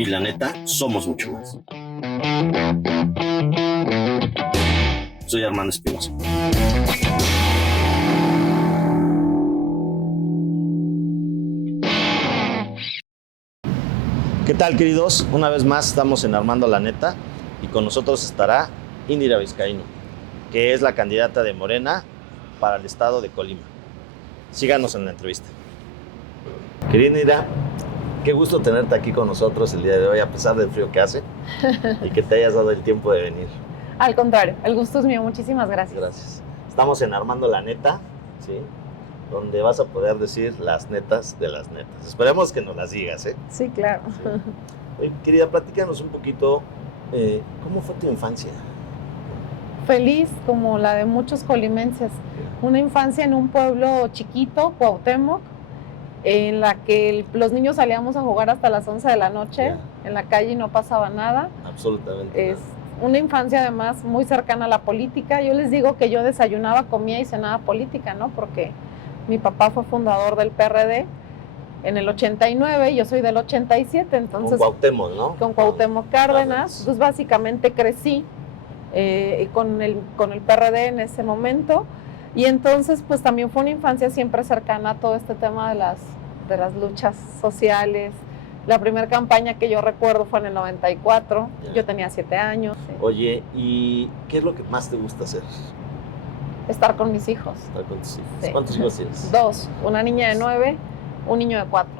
Y la neta, somos mucho más. Soy Armando Espinosa. ¿Qué tal, queridos? Una vez más estamos en Armando la Neta y con nosotros estará Indira Vizcaíno, que es la candidata de Morena para el estado de Colima. Síganos en la entrevista. Querida Indira, qué gusto tenerte aquí con nosotros el día de hoy, a pesar del frío que hace y que te hayas dado el tiempo de venir. Al contrario, el gusto es mío. Muchísimas gracias. Gracias. Estamos en Armando la Neta, ¿sí? Donde vas a poder decir las netas de las netas. Esperemos que nos las digas, ¿eh? Sí, claro. Sí. Oye, querida, platícanos un poquito, ¿cómo fue tu infancia? Feliz como la de muchos colimenses. Una infancia en un pueblo chiquito, Cuauhtémoc, en la que los niños salíamos a jugar hasta las 11 de la noche en la calle y no pasaba nada. Absolutamente. Es una infancia además muy cercana a la política. Yo les digo que yo desayunaba, comía y cenaba política, ¿no? Porque mi papá fue fundador del PRD en el 89 y yo soy del 87, entonces... Con Cuauhtémoc, ¿no? Con Cuauhtémoc Cárdenas. Entonces básicamente crecí con el PRD en ese momento y entonces pues también fue una infancia siempre cercana a todo este tema de las luchas sociales. La primera campaña que yo recuerdo fue en el 94, yo tenía 7 años. Oye, ¿y qué es lo que más te gusta hacer? Estar con mis hijos. Estar con tus hijos. Sí. ¿Cuántos hijos tienes? 2, una niña de 9, un niño de 4.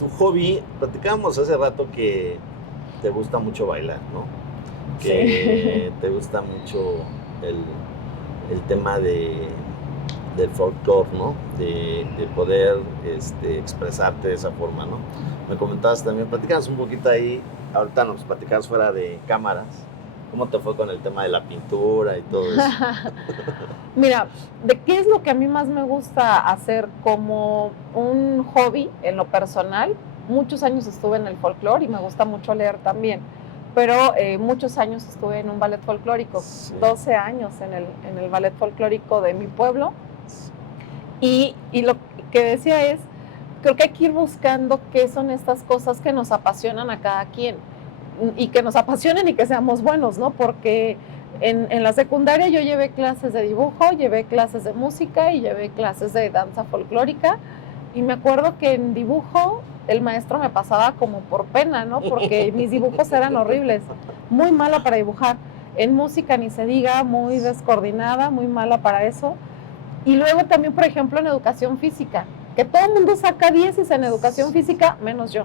Tu hobby, platicábamos hace rato que te gusta mucho bailar, ¿no? Que Sí. te gusta mucho el tema del folclore, ¿no? De poder expresarte de esa forma, ¿no? Me comentabas también, platicabas un poquito ahí, ahorita nos platicabas fuera de cámaras, ¿cómo te fue con el tema de la pintura y todo eso? Mira, ¿de qué es lo que a mí más me gusta hacer como un hobby en lo personal? Muchos años estuve en el folclore y me gusta mucho leer también, pero muchos años estuve en un ballet folclórico, Sí. 12 años en el ballet folclórico de mi pueblo. Y lo que decía es, creo que hay que ir buscando qué son estas cosas que nos apasionan a cada quien y que nos apasionen y que seamos buenos, ¿no? Porque en la secundaria yo llevé clases de dibujo, llevé clases de música y llevé clases de danza folclórica y me acuerdo que en dibujo el maestro me pasaba como por pena, ¿no? Porque mis dibujos eran horribles, muy mala para dibujar. En música ni se diga, muy descoordinada, muy mala para eso. Y luego también, por ejemplo, en educación física, que todo el mundo saca 10 en educación física, menos yo.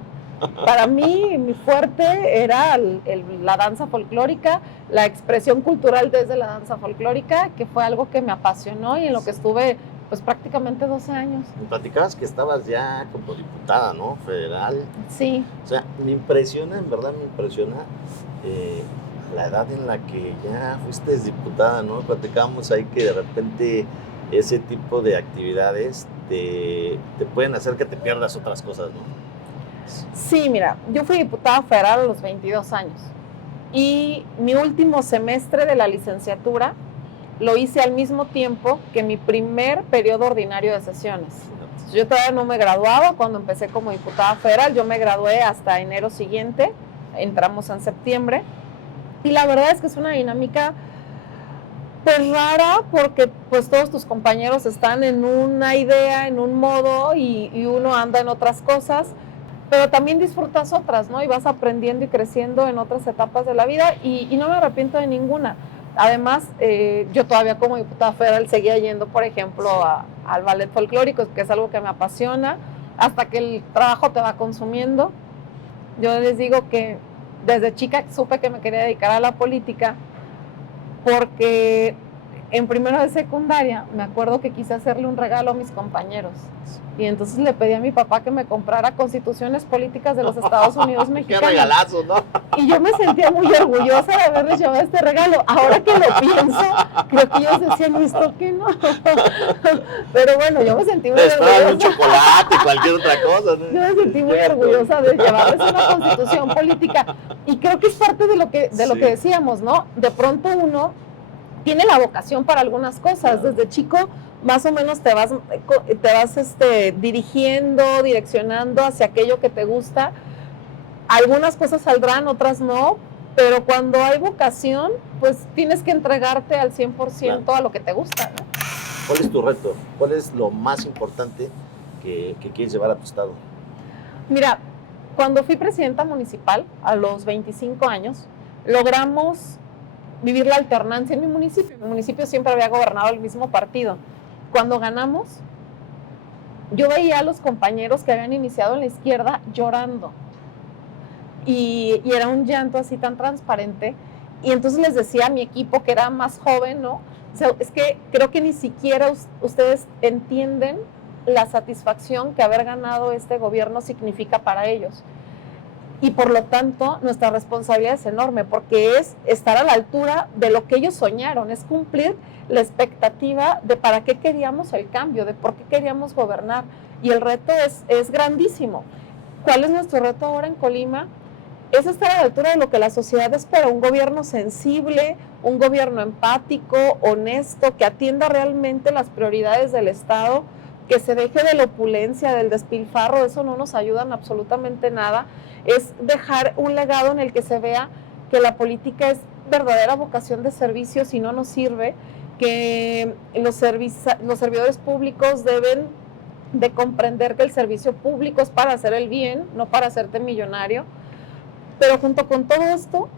Para mí, mi fuerte era la danza folclórica, la expresión cultural desde la danza folclórica, que fue algo que me apasionó y en lo que estuve pues prácticamente 12 años. Me platicabas que estabas ya como diputada, ¿no? Federal. Sí. O sea, me impresiona, en verdad me impresiona la edad en la que ya fuiste diputada, ¿no? Platicábamos ahí que de repente ese tipo de actividades te pueden hacer que te pierdas otras cosas, ¿no? Sí, mira, yo fui diputada federal a los 22 años y mi último semestre de la licenciatura lo hice al mismo tiempo que mi primer periodo ordinario de sesiones. Yo todavía no me graduaba cuando empecé como diputada federal, yo me gradué hasta enero siguiente, entramos en septiembre y la verdad es que es una dinámica pues rara porque pues todos tus compañeros están en una idea, en un modo y uno anda en otras cosas, pero también disfrutas otras, ¿no? Y vas aprendiendo y creciendo en otras etapas de la vida y no me arrepiento de ninguna. Además, yo todavía como diputada federal seguía yendo, por ejemplo, al ballet folclórico, que es algo que me apasiona, hasta que el trabajo te va consumiendo. Yo les digo que desde chica supe que me quería dedicar a la política porque en primero de secundaria me acuerdo que quise hacerle un regalo a mis compañeros y entonces le pedí a mi papá que me comprara constituciones políticas de los Estados Unidos mexicanos. ¡Qué regalazo!, ¿no? Y yo me sentía muy orgullosa de haberles llevado este regalo. Ahora que lo pienso, creo que ellos decían, ¿esto qué no? Pero bueno, yo me sentí muy orgullosa. Un orgullosa. chocolate, cualquier otra cosa, ¿no? Yo me sentí muy orgullosa de llevarles una constitución política. Y creo que es parte de lo que decíamos, ¿no? De pronto uno tiene la vocación para algunas cosas. Desde chico, más o menos te vas dirigiendo, direccionando hacia aquello que te gusta. Algunas cosas saldrán, otras no, pero cuando hay vocación, pues tienes que entregarte al 100% Claro. a lo que te gusta, ¿no? ¿Cuál es tu reto? ¿Cuál es lo más importante que quieres llevar a tu estado? Mira, cuando fui presidenta municipal a los 25 años, logramos vivir la alternancia en mi municipio. Mi municipio siempre había gobernado el mismo partido. Cuando ganamos, yo veía a los compañeros que habían iniciado en la izquierda llorando. Y era un llanto así tan transparente. Y entonces les decía a mi equipo, que era más joven, ¿no? O sea, es que creo que ni siquiera ustedes entienden la satisfacción que haber ganado este gobierno significa para ellos. Y por lo tanto, nuestra responsabilidad es enorme, porque es estar a la altura de lo que ellos soñaron, es cumplir la expectativa de para qué queríamos el cambio, de por qué queríamos gobernar. Y el reto es grandísimo. ¿Cuál es nuestro reto ahora en Colima? Es estar a la altura de lo que la sociedad espera, un gobierno sensible, un gobierno empático, honesto, que atienda realmente las prioridades del Estado, que se deje de la opulencia, del despilfarro, eso no nos ayuda en absolutamente nada. Es dejar un legado en el que se vea que la política es verdadera vocación de servicio, si no nos sirve, que los servidores públicos deben de comprender que el servicio público es para hacer el bien, no para hacerte millonario. Pero junto con todo esto,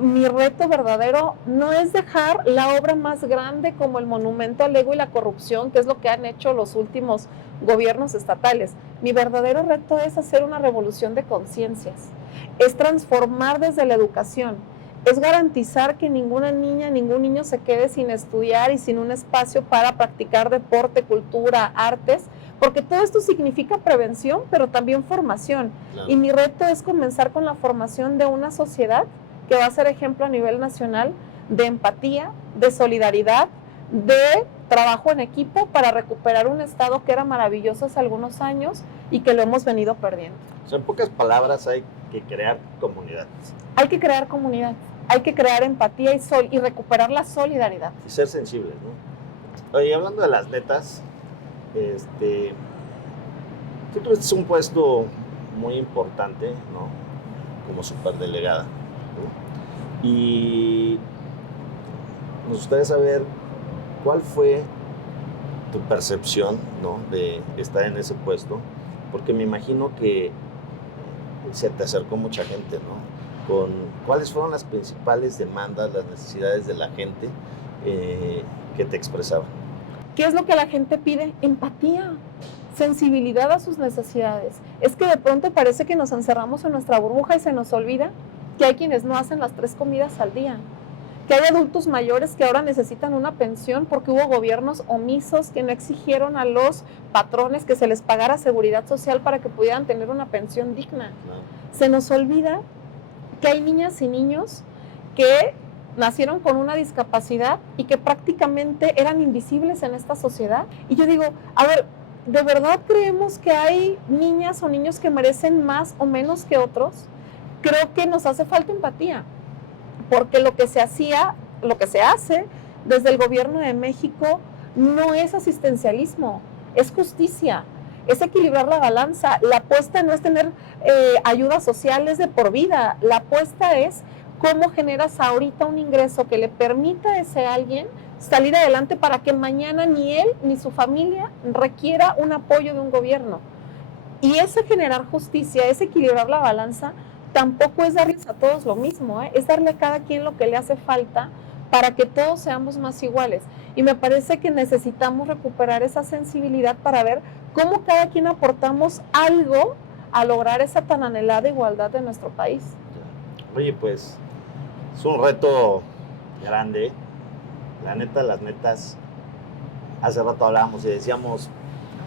mi reto verdadero no es dejar la obra más grande como el monumento al ego y la corrupción, que es lo que han hecho los últimos gobiernos estatales. Mi verdadero reto es hacer una revolución de conciencias, es transformar desde la educación, es garantizar que ninguna niña, ningún niño se quede sin estudiar y sin un espacio para practicar deporte, cultura, artes, porque todo esto significa prevención, pero también formación. Claro. Y mi reto es comenzar con la formación de una sociedad que va a ser ejemplo a nivel nacional de empatía, de solidaridad, de trabajo en equipo para recuperar un estado que era maravilloso hace algunos años y que lo hemos venido perdiendo. O sea, en pocas palabras, hay que crear comunidad. Hay que crear comunidad, hay que crear empatía y recuperar la solidaridad. Y ser sensibles, ¿no? Oye, hablando de las metas, tú tuviste un puesto muy importante, ¿no? Como superdelegada, ¿no? Y nos gustaría saber cuál fue tu percepción, ¿no? De estar en ese puesto, porque me imagino que se te acercó mucha gente, ¿no? ¿Cuáles fueron las principales demandas, las necesidades de la gente que te expresaban? ¿Qué es lo que la gente pide? Empatía, sensibilidad a sus necesidades. Es que de pronto parece que nos encerramos en nuestra burbuja y se nos olvida que hay quienes no hacen las 3 comidas al día, que hay adultos mayores que ahora necesitan una pensión porque hubo gobiernos omisos que no exigieron a los patrones que se les pagara seguridad social para que pudieran tener una pensión digna. No. Se nos olvida que hay niñas y niños que nacieron con una discapacidad y que prácticamente eran invisibles en esta sociedad. Y yo digo, a ver, ¿de verdad creemos que hay niñas o niños que merecen más o menos que otros? Creo que nos hace falta empatía, porque lo que se hace desde el gobierno de México no es asistencialismo, es justicia, es equilibrar la balanza. La apuesta no es tener ayudas sociales de por vida, la apuesta es cómo generas ahorita un ingreso que le permita a ese alguien salir adelante para que mañana ni él ni su familia requiera un apoyo de un gobierno. Y ese generar justicia, ese equilibrar la balanza, tampoco es darles a todos lo mismo, es darle a cada quien lo que le hace falta para que todos seamos más iguales. Y me parece que necesitamos recuperar esa sensibilidad para ver cómo cada quien aportamos algo a lograr esa tan anhelada igualdad de nuestro país. Oye, pues es un reto grande. La neta, las metas, hace rato hablábamos y decíamos,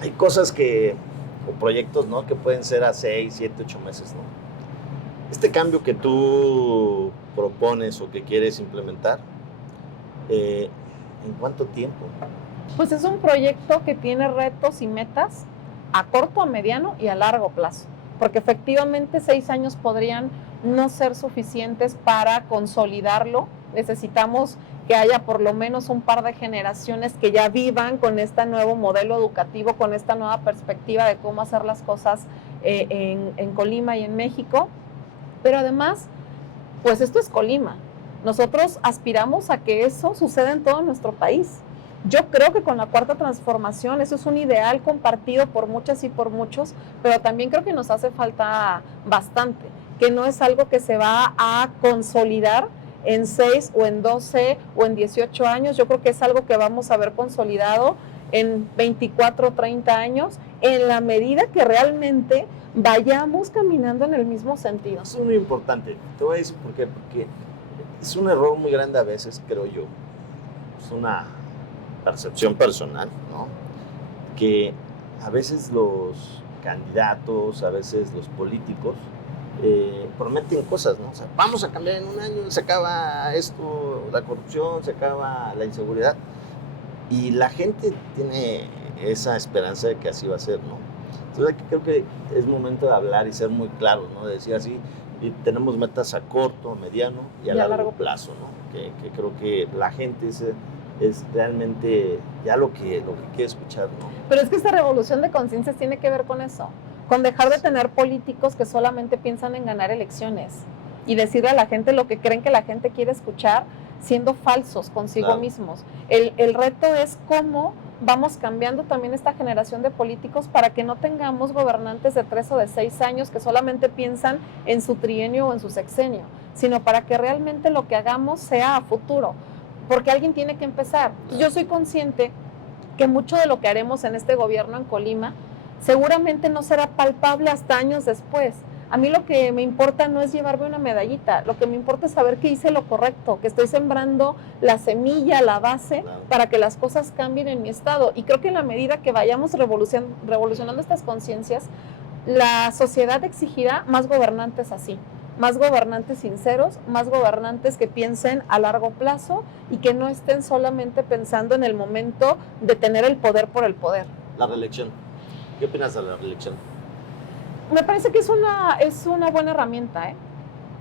hay cosas o proyectos, ¿no? Que pueden ser a 6, 7, 8 meses, ¿no? Este cambio que tú propones o que quieres implementar, ¿en cuánto tiempo? Pues es un proyecto que tiene retos y metas a corto, a mediano y a largo plazo, porque efectivamente 6 años podrían no ser suficientes para consolidarlo. Necesitamos que haya por lo menos un par de generaciones que ya vivan con este nuevo modelo educativo, con esta nueva perspectiva de cómo hacer las cosas en Colima y en México. Pero además, pues esto es Colima. Nosotros aspiramos a que eso suceda en todo nuestro país. Yo creo que con la cuarta transformación eso es un ideal compartido por muchas y por muchos, pero también creo que nos hace falta bastante, que no es algo que se va a consolidar en 6 o en 12 o en 18 años. Yo creo que es algo que vamos a ver consolidado en 24 o 30 años, en la medida que realmente vayamos caminando en el mismo sentido. Eso es muy importante. Te voy a decir por qué. Porque es un error muy grande a veces, creo yo. Es una percepción personal, ¿no? Que a veces los candidatos, a veces los políticos prometen cosas, ¿no? O sea, vamos a cambiar en un año, se acaba esto, la corrupción, se acaba la inseguridad. Y la gente tiene esa esperanza de que así va a ser, ¿no? Entonces creo que es momento de hablar y ser muy claros, ¿no? De decir así, y tenemos metas a corto, mediano y a largo plazo, ¿no? Que creo que la gente es realmente ya lo que quiere escuchar, ¿no? Pero es que esta revolución de conciencias tiene que ver con eso, con dejar de tener políticos que solamente piensan en ganar elecciones y decirle a la gente lo que creen que la gente quiere escuchar, siendo falsos consigo mismos. El reto es cómo vamos cambiando también esta generación de políticos para que no tengamos gobernantes de 3 o de 6 años que solamente piensan en su trienio o en su sexenio, sino para que realmente lo que hagamos sea a futuro, porque alguien tiene que empezar. Yo soy consciente que mucho de lo que haremos en este gobierno en Colima seguramente no será palpable hasta años después. A mí lo que me importa no es llevarme una medallita, lo que me importa es saber que hice lo correcto, que estoy sembrando la semilla, la base, para que las cosas cambien en mi estado. Y creo que en la medida que vayamos revolucionando estas conciencias, la sociedad exigirá más gobernantes así, más gobernantes sinceros, más gobernantes que piensen a largo plazo y que no estén solamente pensando en el momento de tener el poder por el poder. La reelección. ¿Qué opinas de la reelección? Me parece que es una buena herramienta, ¿eh?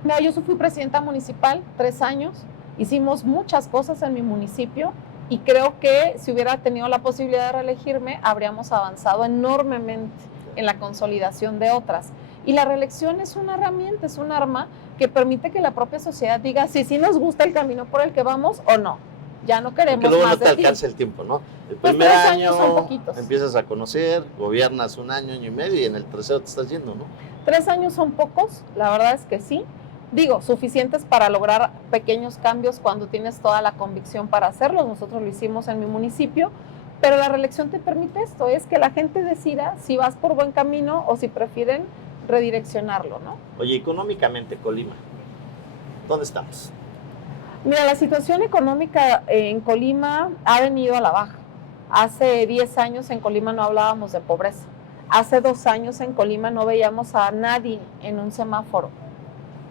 Mira, yo fui presidenta municipal 3 años, hicimos muchas cosas en mi municipio y creo que si hubiera tenido la posibilidad de reelegirme, habríamos avanzado enormemente en la consolidación de otras. Y la reelección es una herramienta, es un arma que permite que la propia sociedad diga si sí nos gusta el camino por el que vamos o no. Ya no queremos más de ti. Que luego no te alcanza el tiempo, ¿no? El primer año empiezas a conocer, gobiernas un año, año y medio, y en el tercero te estás yendo, ¿no? 3 años son pocos, la verdad es que sí. Digo, suficientes para lograr pequeños cambios cuando tienes toda la convicción para hacerlos. Nosotros lo hicimos en mi municipio, pero la reelección te permite esto, es que la gente decida si vas por buen camino o si prefieren redireccionarlo, ¿no? Oye, económicamente, Colima, ¿dónde estamos? Mira, la situación económica en Colima ha venido a la baja. Hace 10 años en Colima no hablábamos de pobreza. Hace 2 años en Colima no veíamos a nadie en un semáforo.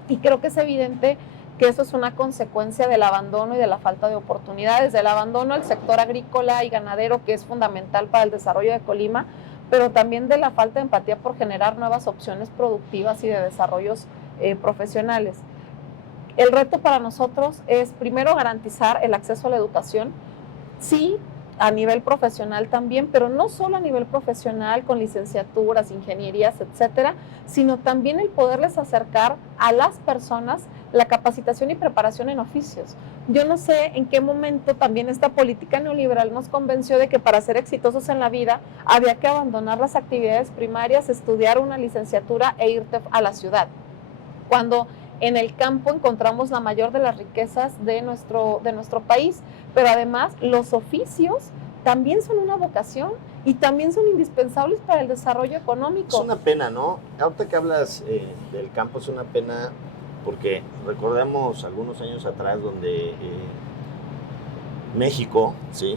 Y creo que es evidente que eso es una consecuencia del abandono y de la falta de oportunidades, del abandono al sector agrícola y ganadero, que es fundamental para el desarrollo de Colima, pero también de la falta de empatía por generar nuevas opciones productivas y de desarrollos profesionales. El reto para nosotros es primero garantizar el acceso a la educación, sí, a nivel profesional también, pero no solo a nivel profesional con licenciaturas, ingenierías, etcétera, sino también el poderles acercar a las personas la capacitación y preparación en oficios. Yo no sé en qué momento también esta política neoliberal nos convenció de que para ser exitosos en la vida había que abandonar las actividades primarias, estudiar una licenciatura e irte a la ciudad. Cuando en el campo encontramos la mayor de las riquezas de nuestro país, pero además los oficios también son una vocación y también son indispensables para el desarrollo económico. Es una pena, ¿no? Ahorita que hablas del campo, es una pena porque recordemos algunos años atrás donde México, ¿sí?,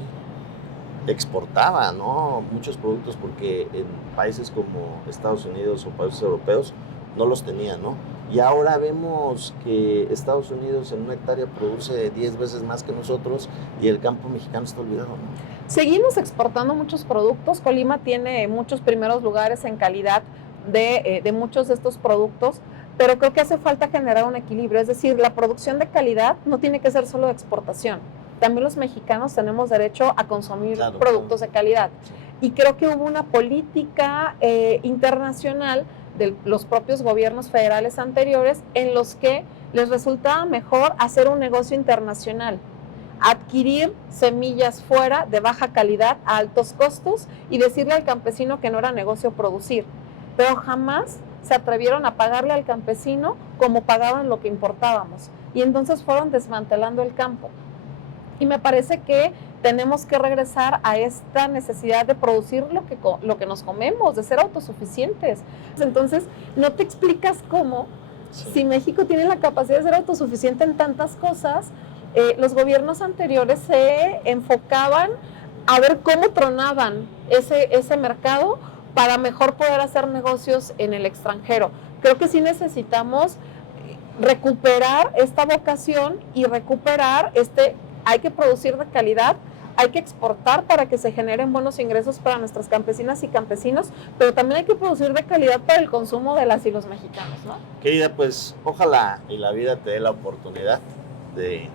exportaba, ¿no?, muchos productos porque en países como Estados Unidos o países europeos no los tenían, ¿no? Y ahora vemos que Estados Unidos en una hectárea produce 10 veces más que nosotros y el campo mexicano está olvidado, ¿no? Seguimos exportando muchos productos. Colima tiene muchos primeros lugares en calidad de muchos de estos productos, pero creo que hace falta generar un equilibrio. Es decir, la producción de calidad no tiene que ser solo de exportación. También los mexicanos tenemos derecho a consumir productos de calidad. Y creo que hubo una política internacional de los propios gobiernos federales anteriores, en los que les resultaba mejor hacer un negocio internacional, adquirir semillas fuera de baja calidad a altos costos y decirle al campesino que no era negocio producir, pero jamás se atrevieron a pagarle al campesino como pagaban lo que importábamos, y entonces fueron desmantelando el campo. Y me parece que tenemos que regresar a esta necesidad de producir lo que nos comemos, de ser autosuficientes. Entonces, no te explicas cómo, si México tiene la capacidad de ser autosuficiente en tantas cosas, los gobiernos anteriores se enfocaban a ver cómo tronaban ese mercado para mejor poder hacer negocios en el extranjero. Creo que sí necesitamos recuperar esta vocación y recuperar hay que producir de calidad, hay que exportar para que se generen buenos ingresos para nuestras campesinas y campesinos, pero también hay que producir de calidad para el consumo de las y los mexicanos, ¿no? Querida, pues ojalá y la vida te dé la oportunidad de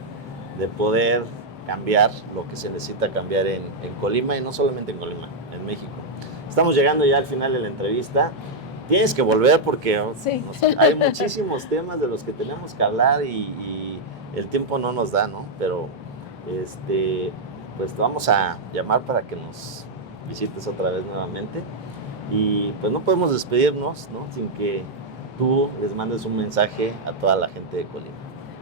poder cambiar lo que se necesita cambiar en Colima, y no solamente en Colima, en México. Estamos llegando ya al final de la entrevista. Tienes que volver porque sí, hay muchísimos temas de los que tenemos que hablar y el tiempo no nos da, ¿no? Pero pues te vamos a llamar para que nos visites otra vez nuevamente, y pues no podemos despedirnos, ¿no?, sin que tú les mandes un mensaje a toda la gente de Colima.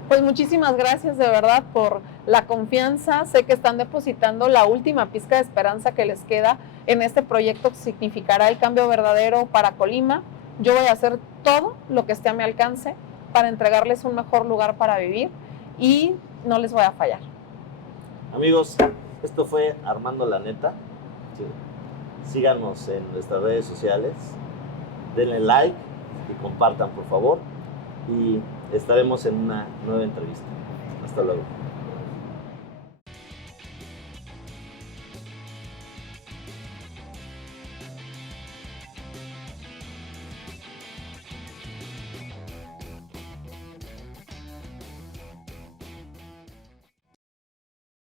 Pues muchísimas gracias de verdad por la confianza. Sé que están depositando la última pizca de esperanza que les queda en este proyecto que significará el cambio verdadero para Colima. Yo voy a hacer todo lo que esté a mi alcance para entregarles un mejor lugar para vivir y no les voy a fallar. Amigos, esto fue Armando la Neta. Sí. Síganos en nuestras redes sociales, denle like y compartan, por favor, y estaremos en una nueva entrevista. Hasta luego.